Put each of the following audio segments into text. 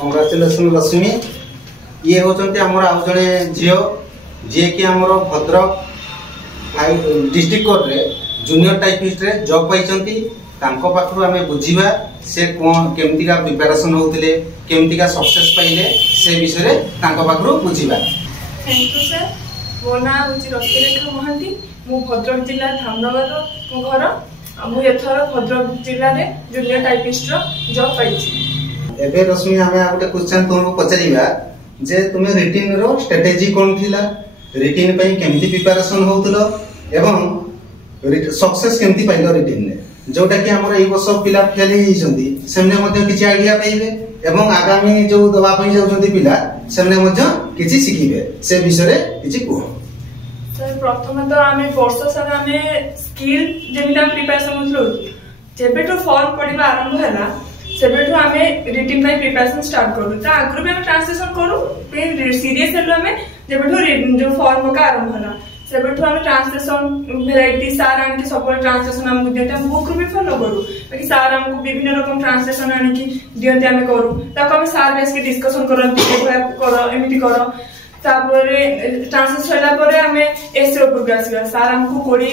कंग्राचुलेसन रश्मि। ये होचंती हमर आउ जने झियो जे कि हमर भद्रक डिस्ट्रिक्ट कोर्ट रे जूनियर टाइपिस्ट रे जॉब पाइचंती। तांको पाखरु हमें बुझिबा से कोन केमतिका प्रिपरेशन होउतिले केमतिका सक्सेस पाइले से विषय रे तांको पाखरु बुझिबा। Thank you sir. मो ना होची रश्मिरेखा महांती। मु भद्रक जिला धामनगर मो घर। मु एथर भद्रक जिल्ला रे जूनियर टाइपिस्ट रो जॉब पाइछि। एबे रश्मि हमें आउटे क्वेश्चन तुमको पचारिबा जे तुमे रिटिन रो स्ट्रेटजी कोन थिला, रिटिन पई केमति प्रिपरेशन होउतलो एवं सक्सेस केमति पाइलो रिटिन ने, जोटा कि हमर ए वर्ष पिला फेल ही जंदी सेमने मध्ये किछि आईडिया पाइबे एवं आगामी जो दवा पई जाउछंती पिला सेमने मध्ये किछि सिखिबे से विषय रे किछि को। सर प्रथम तो आमे वर्ष सारा आमे स्किल जेमिता प्रिपरेशन होतलो जेबेटो फॉर्म पढिबा आरंभ हैला सेबेटो आमे रिटिन बाय प्रिपरेशन स्टार्ट करू। ता आगरु भी हम ट्रांसलेशन करू पे सीरियस हेलो आमे जेबेटो जो फॉर्म का आरंभ हैला सेबेटो आमे ट्रांसलेशन वैरायटी सार आन के सब ट्रांसलेशन हम दियते हम बुक भी फॉलो करू बाकी सार हमको विभिन्न रकम ट्रांसलेशन आन की दियते हम करू। ताको हम सार बेस के डिस्कशन करंती एभला करो एमिति करो। तापरे ट्रांसलेशन होला परे हमें एसे ऊपर गासिबा सार हमको कोडी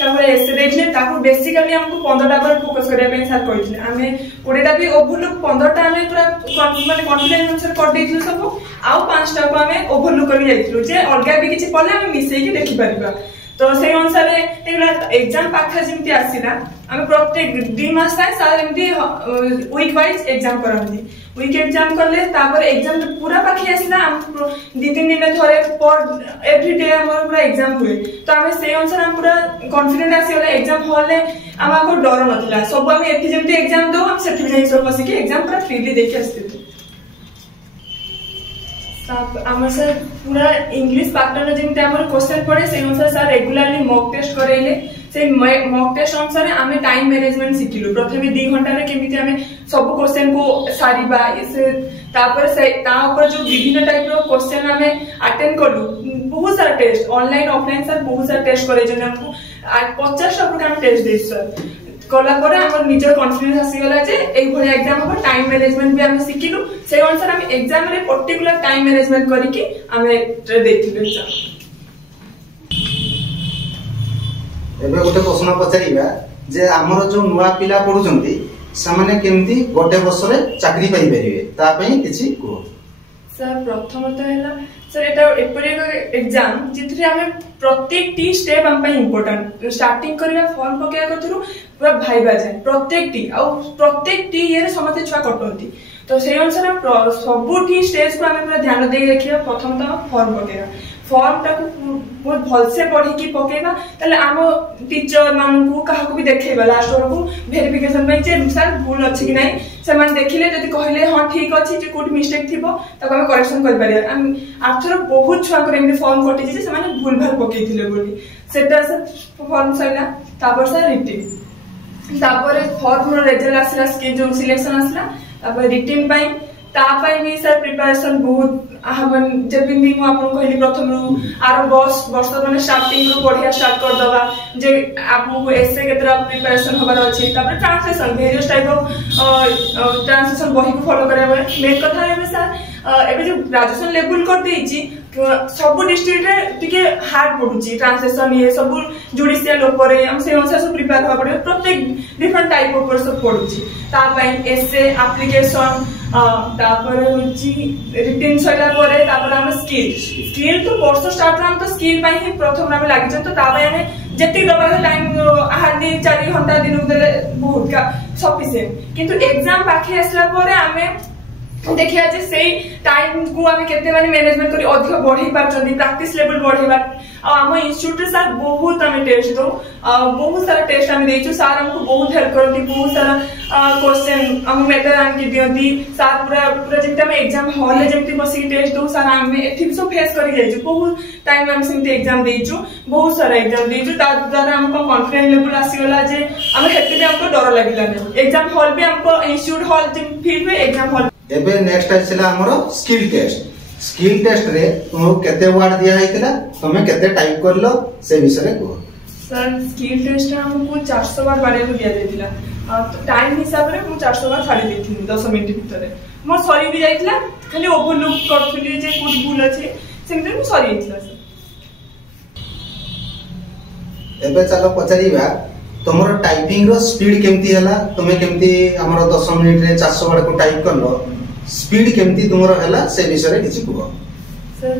तापरे एसे देथिले ताको बेसिकली हमको 15 टा पर फोकस करिया पे सार कहिथिले हमें 20 टा भी ओवरलुक 15 टा हमें पूरा माने कॉन्फिडेंस अनुसार कर देथिलु सब आउ 5 टा को हमें ओवरलुक करि जाइथिलु जे अलगा भी किछि पले हमें मिसै के देखि परिबा। तो से अनुसार एगला एग्जाम पाखा जेमति आसीला हमें प्रत्येक 2 मास तक सार एमती वीक वाइज एग्जाम करंती। वीक एग्जाम करले तापर एग्जाम पूरा पाखी आसीला हम 2-3 दिन में थोरे पर एवरी डे हमर पूरा एग्जाम हुए। तो हमें से अनुसार हम पूरा कॉन्फिडेंट आसीला एग्जाम हॉल ले हमको डर नथिला सब हम एति जेमति एग्जाम दो हम सेठी भी सब बसी के एग्जाम पूरा फ्रीली देखि आस्थिलु। आमर सर पूरा इंग्लिश पैटर्न जेमते हमर क्वेश्चन पड़े से अनुसार सर रेगुलरली मॉक टेस्ट करेले से मॉक टेस्ट अनुसार हमें टाइम मैनेजमेंट शिखिलु। प्रथमे 2 घंटा रे केमिति हमें सब क्वेश्चन को सारीबा इसे तापर से ता ऊपर जो विभिन्न टाइप रो क्वेश्चन हमें अटेंड करलु बहुत सारा टेस्ट ऑनलाइन ऑफलाइन सर बहुत सारा टेस्ट करे जने हमको 50 प्रकार टेस्ट दे सर कला पर हमर निजर कॉन्फिडेंस आसी गला जे एई भली एग्जाम पर टाइम मैनेजमेंट भी हम शिखिलु। से अनुसार हम एग्जाम रे पर्टिकुलर टाइम मैनेजमेंट करी कि हमें देथिलु एग्जाम। एबे गोटे प्रश्न पचारिबा जे हमर जो नुवा पिला पढुचंती सामान्य केमती गोटे वर्ष रे चाकरी पाई परिबे ता पई किछि को। सर प्रथमतः हैला सर एटा एपरि एग्जाम जितरे हमें प्रत्येक टी स्टेप हम पे इंपोर्टेंट स्टार्टिंग करिया फॉर्म पकेया कथुरु पूरा भाइबा जाय प्रत्येक टी ये समते छुआ कटोंती। तो से अनुसार हम सब टी स्टेज को हमें पूरा ध्यान दे रखिया। प्रथमतः फॉर्म पकेया फॉर्म टा बहुत भल से पढ़ी की पकेबा तले आम टीचर मान को काहा को भी देखेबा लास्ट को वेरिफिकेशन पे जे सर भूल अछि कि नाही से मान देखिले जदी कहले हां ठीक अछि जे कोड मिस्टेक थिबो ताको हम करेक्शन कर परिया। हम आफ्टर बहुत छुआ करे एमने फॉर्म कटि जे से माने भूल भाल पकेइथिले बोली सेटा से फॉर्म सैला तापर से रिटिन तापर फॉर्म रो रिजल्ट आसला स्किल जो सिलेक्शन आसला तापर रिटिन पई तापाई भी सर प्रिपरेशन बहुत हमन जेबिंदी मु आपन कहली प्रथम रो आरो वर्ष माने स्टार्टिंग रो बढ़िया स्टार्ट कर दबा जे आपको एसे केतरा प्रिपरेशन होबार अछि। तापर translation various type of translation बही को फॉलो करे मेन कथा है सर एबे जो ग्रेजुएशन लेवल कर देछि सब डिस्ट्रिक्ट रे टिके हार्ड पडुछि ट्रांसलेशन ये सब जुडिशियल ऊपर हम से अनुसार सब प्रिपेयर होबा पड़े प्रत्येक डिफरेंट टाइप ऊपर सब पडुछि ता पई एसे एप्लीकेशन तापर होछि रिटिन सैला परे तापर हम स्किल तो वर्ष स्टार्ट हम तो स्किल पई ही प्रथम हम लागि जंतो ता पई हम जेति दबा टाइम हार्डली 4 घंटा दिन देले बहुत का सफिशिएंट किंतु एग्जाम पाखे आसला परे हमें देखिया जे सेही टाइम को हमें केते माने मैनेजमेंट करी अधिक बढ़ी पारछंदी प्रैक्टिस लेवल बढ़ेबा आ हम इंस्टीट्यूट रे सर बहुत हमें टेस्ट दो बहुत सारा टेस्ट हमें देछु सर हमको बहुत हेल्प करती बहुत सारा क्वेश्चन हम मेथड आन के दियंती सर पूरा जेते हम एग्जाम हॉल ले जेते बसी टेस्ट दो सर हमें एथि सब फेस करी जाइछु बहुत टाइम हम सिंते एग्जाम देछु बहुत सारा एग्जाम देछु ता द्वारा हमको कॉन्फिडेंस लेवल आसी गला जे हम हेते भी हमको डर लागिला नै एग्जाम हॉल भी हमको इंस्टीट्यूट हॉल फिर भी एग्जाम हॉल। एबे नेक्स्ट आछला हमरो स्किल टेस्ट रे तुमको केते वर्ड दिया हैतला तुमे केते टाइप करलो से विषय रे को। सर स्किल टेस्ट हमको 400 बार बारे को दिया देतिला टाइम हिसाब से मुझे 400 बार छाड़ी देती 10 मिनट भितर मोर सरी भी जाइला खाली ओवरलुक करथुली जे कुछ भूल अछि सेमते मु सरी जाइला सर। एबे चलो पचारिबा तुमरो टाइपिंग रो स्पीड केमती हला तुमे केमती हमरो 10 मिनिट रे 400 वर्ड को टाइप करलो स्पीड केमती तुमरो हला से विषय रे किछि कुहो। सर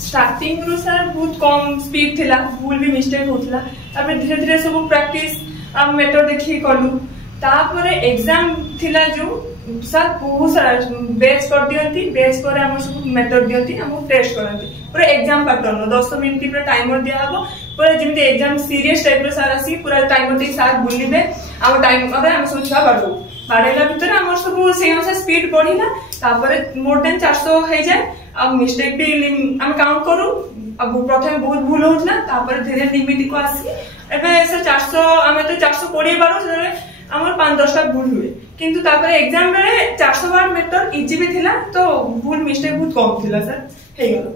स्टार्टिंग रो सर बहुत कम स्पीड थिला भूल भी मिस्टेक होतला तापर धीरे धीरे सब प्रैक्टिस हम मेथड देखि करलु तापर एग्जाम थिला जो सर बहुत सारा बैच कर दियंती बैच पर हम सब मेथड दियंती हम टेस्ट करंती पूरा एग्जाम पैटर्न 10 मिनिट पूरा टाइमर दिया हबो पूरा जेमते एग्जाम सीरियस टाइप रो सार आसी पूरा टाइमर दे साथ बुलिबे हम टाइम अबे हम सब छा बाडो बाडेला भीतर हम सब से अनुसार स्पीड बढ़िला तापर मोर देन 400 हे जाय अब मिस्टेक भी हम काउंट करू अब प्रथम बहुत भूल होतला तापर धीरे लिमिट को आसी एबे सर 400 हमें तो 420 बारो से हमर 5-10 टा भूल हुए किंतु तापर एग्जाम रे 400 बार मेथड इजी भी थिला तो भूल मिस्टेक बहुत कम थिला सर हे गेलो।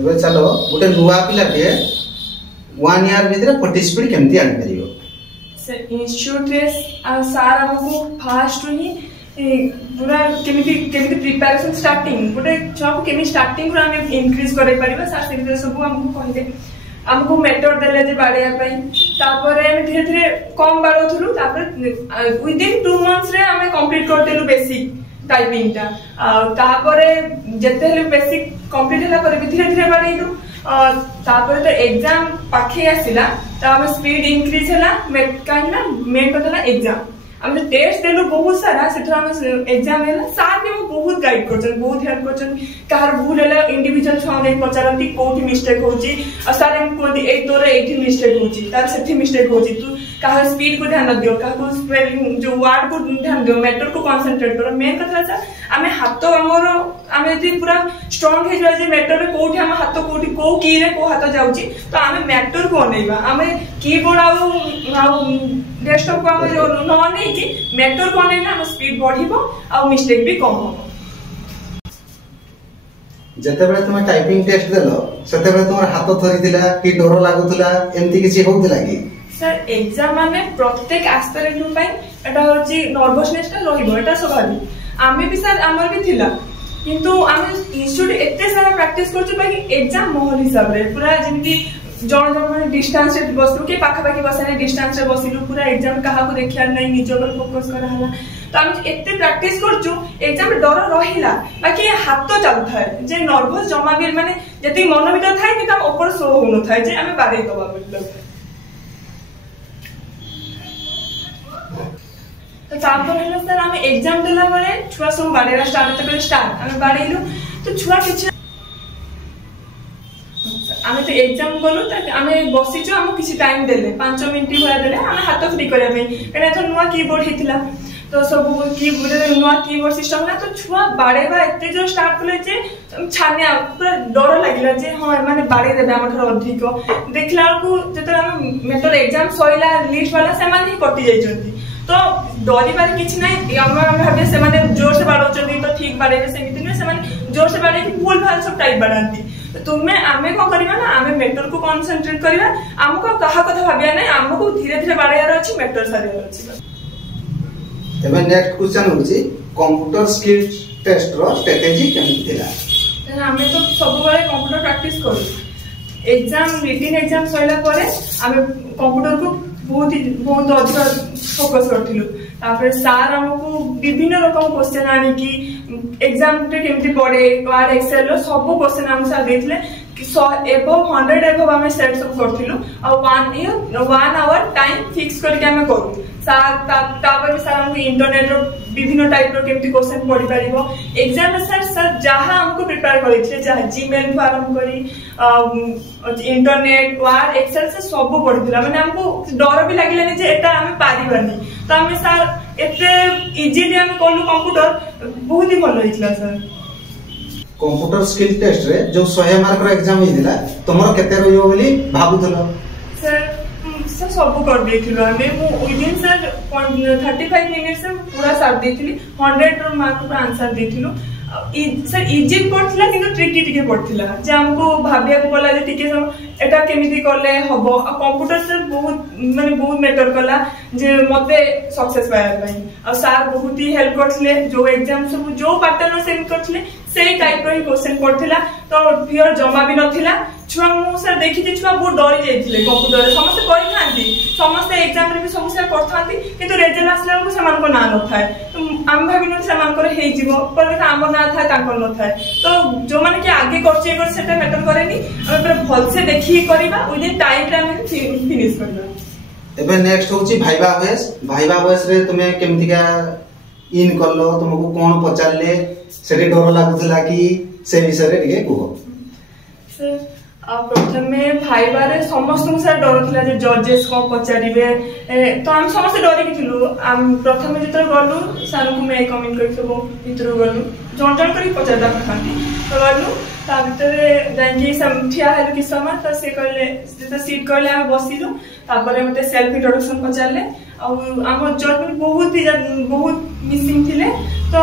एबे चलो गोटे नुवा पिला के 1 ईयर भीतर 40 स्पीड केमती आनि परियो। सर इंस्टीट्यूट रे सार हमको फास्ट ही पूरा केमिति प्रिपरेशन स्टार्टिंग गोटे छुआ को केमिति स्टार्टिंग रो हम इंक्रीज करे परिबा सर से सब हमको कहले हमको मेथड देले जे बाड़िया पई तापर हम धीरे धीरे कम बाड़ोथुलु तापर विदिन 2 मंथ्स रे हम कंप्लीट कर देलु बेसिक टाइपिंग ता तापर जते ले बेसिक कंप्लीट होला पर धीरे धीरे बाड़ैलु तापर तो एग्जाम पाखे आसिला त हम स्पीड इंक्रीज होला काइना मेन कथला एग्जाम हम टेस्ट देलु बहुत सारा सेठरा हम एग्जाम हैला सार भी बहुत गाइड करछन बहुत हेल्प करछन कार भूल हैला इंडिविजुअल छौ नै पचारंती कोठी मिस्टेक होची आ सार हम कोठी ए तोरे एठी मिस्टेक होची तार सेठी मिस्टेक होची तू कहा स्पीड को ध्यान दियो कहा को स्पेलिंग जो वर्ड को ध्यान दियो मैटर को कंसंट्रेट करो मेन कथा सर हमें हाथ हमर हमें यदि पूरा स्ट्रांग हे जाय जे मैटर रे कोठी हम हाथ कोठी को की रे को हाथ जाउची तो हमें मैटर को अनेबा हमें कीबोर्ड आ डेस्कटॉप को हम जो न नै कि मैटर को अनेना हम स्पीड बढ़िबो आ मिस्टेक भी कम होबो। जते बेले तुम टाइपिंग टेस्ट देलो सेते बेले तुमर हाथ थरितिला कि डर लागुतला एम्ति किछि होउतला कि सर एग्जाम माने प्रत्येक एस्पिरेंट पई एटा होची नर्वसनेस ता रहिबो एटा स्वाभाविक आमे भी सर हमर भी थिला किंतु आमे इंस्टीट्यूट एते सारा प्रैक्टिस करछु बाकी एग्जाम मोहल हिसाब रे पूरा जेंति जण जण माने डिस्टेंस रे बसलु के पाखा पाखी बसने डिस्टेंस रे बसिलु पूरा एग्जाम कहा को देखिया नै निज पर फोकस करा हला तो हम एते प्रैक्टिस करछु एग्जाम रे डर रहिला बाकी हाथ तो चलु थाए जे नर्वस जमा भी माने जति मन भीतर थाए कि हम ऊपर शो होनो थाए जे हमें बारे दबा मतलब तो तापर हला सर हम एग्जाम देला बळे छुआ सब बाडेरा स्टार्ट तक स्टार्ट हम बाडेलु तो छुआ किछ हमें तो एग्जाम गलु त हमें बसिचो हम किछि टाइम देले 5 मिनिट होया देले हम हाथ फ्री करया में कने तो नुवा कीबोर्ड हितला तो सब कीबोर्ड नुवा कीबोर्ड सिस्टम ना तो छुआ बाडेबा एते जो स्टार्ट कले जे छानिया पूरा डर लागिला जे हां माने बाडे देबे हमर थर अधिक देखला को जते हम मेथड एग्जाम सइला लिस्ट वाला से माने कटि जाई जंती तो डरी बारे किछ नै हम भाबे से माने जोर से बाडो चंदी तो ठीक बाडे सेमिति नै से माने जोर से बाडे कि भूल भाल सब टाइप बाडंती तो तुमे आमे को करिवा ना आमे मेथड को कंसंट्रेट करिवा हमको कहा कथा भाबिया नै हमको धीरे धीरे बाडयार अछि मेथड सारियार अछि। एबे नेक्स्ट क्वेश्चन होछि कंप्यूटर स्किल्स टेस्ट रो स्ट्रेटजी केमति थिला हमें तो सब बारे कंप्यूटर प्रैक्टिस करू एग्जाम रिटन एग्जाम सइला परे हमें कंप्यूटर को बहुत अधिक फोकस करथिलु तापर सार हमको विभिन्न रकम क्वेश्चन आनी की एग्जाम पे केमति पड़े वर्ड एक्सेल रो सब क्वेश्चन हम सार देथिले कि 100 एबव हमें सेट सब करथिलु और 1 आवर टाइम फिक्स करके हमें करू सार तापर सार हमको इंटरनेट रो विभिन्न टाइप रो केमति क्वेश्चन पढ़ी परिबो एग्जाम में सर जहां हमको प्रिपेयर करिथिले चाहे जीमेल फार्म करी इंटरनेट वर्ड एक्सेल से सब पढ़िथिला माने हमको डर भी लागिलानी जे एटा हमें पारिबानी तो हमें सर एते इजीली हम कोलु कंप्यूटर बहुत ही भलो हितला सर। कंप्यूटर स्किल टेस्ट रे जो 100 मार्क रो एग्जाम हिदिला तमरो केते रहियो बोली भाबुथलो सर सर सब कर देथिलो हमें विदिन सर 35 मिनिट्स से पूरा साथ देथिली 100 मार्क रो आंसर देथिलो सर इजी पड़थिला किंतु ट्रिकी टिके पड़थिला जे हमको भाबिया को पला जे टिके एटा केमिति करले हबो आ कंप्यूटर से बहुत मैटर कला जे मते सक्सेस पाया पई आ सर बहुत ही हेल्प करथिले जो एग्जाम सब जो पैटर्न सेंड करथिले सेही टाइप रो ही क्वेश्चन पड़थिला तो फियर जमा भी नथिला छुआ मु सर देखि जे छुआ बहुत डरी जाइथिले कंप्यूटर रे समस्त करि थांती समस्त एग्जाम रे भी समस्या करथांती किंतु रिजल्ट आसला को समान को ना न थाए तो हम भाबिनो समान को हेइ जीवो पर हम ना थाए तांको न थाए तो जो माने कि आगे करछे कर सेटा मैटर करेनी हम पूरा भल से देखि करबा विद इन टाइम रे हम फिनिश करबा। एबे नेक्स्ट होची भाइबा वॉइस रे तुमे केमति का इन करलो तुमको कोन पचारले सेठी डर लागुतला कि से विषय रे टिके कुहो सर प्रथमे भाइबा रे समस्त सर डर थिला जे जजेस को पचारिबे तो हम समस्त डरी कि थिलु हम प्रथमे जतर गलु सर को मैं कमेंट करथबो इतरो गलु जन करी पचारदा खाती तो गलु ता भीतर जाई ठिया हेलु कि समय तो से कहले तो सीट कहले हम बसिलु तापर मते सेल्फ इंट्रोडक्शन पचारले आ हम जज बहुत मिसिंग थिले तो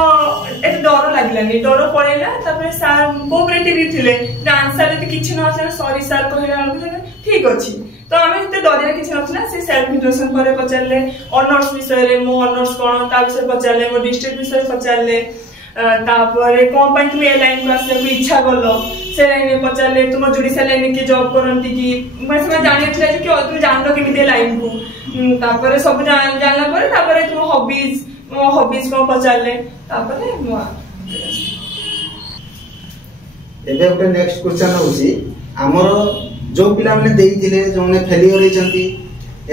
एत डर लागलानी डर पड़ेला तापर सर कोऑपरेटिव थिले आंसर जति किछि न आसे सॉरी सर कहला ठीक अछि तो हमें एते डरिया किछि नथला से सेल्फ इंट्रोडक्शन पर पचारले ऑनर्स विषय रे मो ऑनर्स कोन ता विषय पचारले मो डिस्ट्रिक्ट विषय पचारले तापर कोन पई तुम ए लाइन को आसे को इच्छा करलो से लाइन पचारले तुम जुडिशियल लाइन के जॉब करंती कि मैं समय जानि थिला कि तुम जानलो कि लाइन को तापर सब जानला पर तापर तुम हॉबीज को पचारले तापर एबे ओटे नेक्स्ट क्वेश्चन होची हमर जो पिला माने देइथिले जो माने फेलियर होइचंती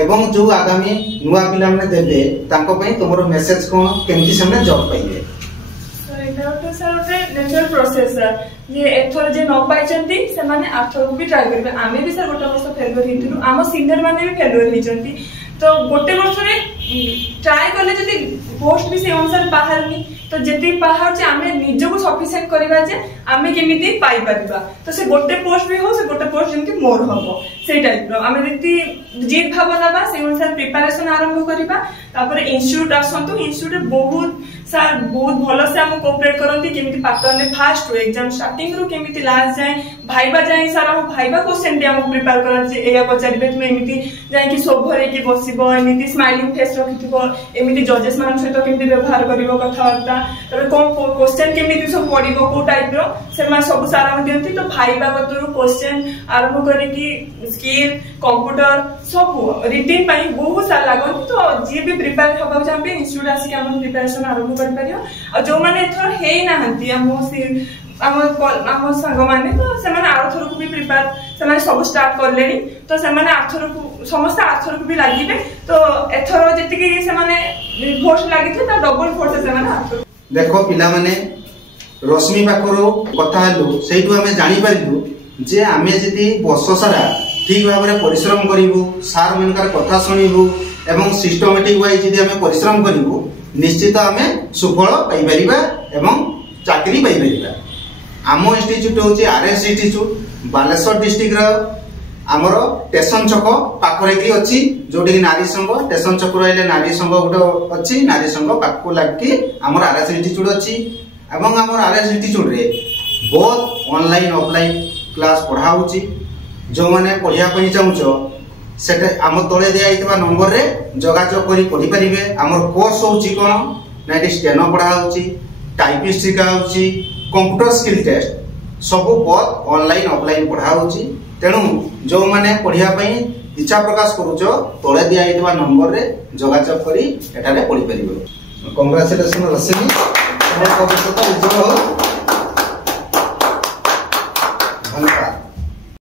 एवं जो आगामी नुवा पिला माने देबे तांको पई तोमरो मेसेज कोन केमति सामने जॉब पाइबे एटा तो सर ओटे नेचुरल प्रोसेस ये एथर जे न पाइचंती से माने आथर को भी ट्राई करबे आमे भी सर गोटा वर्ष फेलियर हितिनु आम सीनियर माने भी फेलियर हिचंती तो गोटे वर्ष रे ट्राई करले जति पोस्ट भी से अनुसार बाहरनी तो जति बाहर जे आमे निज को सफिशिएंट करबा जे आमे केमिति पाई परबा तो से गोटे पोस्ट भी हो से गोटे पोस्ट जेमति मोर हबो से टाइप रो आमे जति जीत भावना बा से अनुसार प्रिपरेशन आरंभ करबा तापर इंस्टीट्यूट आसंतु इंस्टीट्यूट बहुत सर बहुत भलो से हम कोऑपरेट करंती केमिति पैटर्न ने फास्ट हो एग्जाम स्टार्टिंग रो केमिति लास्ट जाए भाइबा जाए सर हम भाइबा क्वेश्चन दे हम प्रिपेयर करन जे एया पचारिबे तुम एमिति जाय कि सब भरे कि बसिबो एमिति स्माइलिंग फेस रखिथिबो एमिति जजेस मान सहित केमिति व्यवहार करिवो कथा वार्ता तबे कोन क्वेश्चन केमिति सब पडिबो को टाइप रो से मा सब सारा हम दियंती तो भाइबा गतरो क्वेश्चन आरंभ करी कि स्किल कंप्यूटर सब रिटिन पई बहुत सारा लागन तो जे भी प्रिपेयर होबा चाहबे इंस्टीट्यूट आसी के हम प्रिपरेशन आरंभ कर परियो आ जो माने एथर हेई नाहंती हम संग माने तो से माने आर्थर को भी प्रिपेयर से माने सब स्टार्ट कर लेनी तो से माने आर्थर को समस्त आर्थर को भी लागिबे तो एथर जति कि से माने फोर्स लागिथे ता डबल फोर्स से माने आर्थर देखो पिला माने रश्मि पाखरो कथा हलु सेइटु हमें जानि परिलु जे आमे जति वर्ष सारा ठीक भाव में परिश्रम करिवु सार मनकर कथा सुनिबु एवं सिस्टमैटिक वाइज जति हमें परिश्रम करिवु निश्चित आमे सुफल पाई परिबा एवं चाकरी पाई परिबा आम इंस्टीट्यूट होची आरएस इंस्टीट्यूट बालेश्वर डिस्ट्रिक्ट रो हमरो स्टेशन छक पाखरे की अछि जोटी की नारी संघ स्टेशन छक रहले नारी संघ गोटे अछि नारी संघ पाखको लागी हमर आरएस इंस्टीट्यूट अछि एवं हमर आरएस इंस्टीट्यूट रे बहुत ऑनलाइन ऑफलाइन क्लास पढ़ा होची जो माने पढ़िया पई चाहुचो सेटे आम तळे दिया आइतबा नंबर रे जोगाजोग करी पढ़ी परिबे हमर कोर्स होची कोन नाइट स्टेनो पढ़ा होची टाइपिस्ट सिखा होची कंप्यूटर स्किल टेस्ट सब बहुत ऑनलाइन ऑफलाइन पढ़ा होची तेनु जो माने पढ़िया पई इच्छा प्रकाश करूचो तळे दिया आइतबा नंबर रे जोगाजोग करी एटारे पढ़ी परिबे कांग्रेचुलेशन रश्मि हमर भविष्य उज्जवल हो धन्यवाद।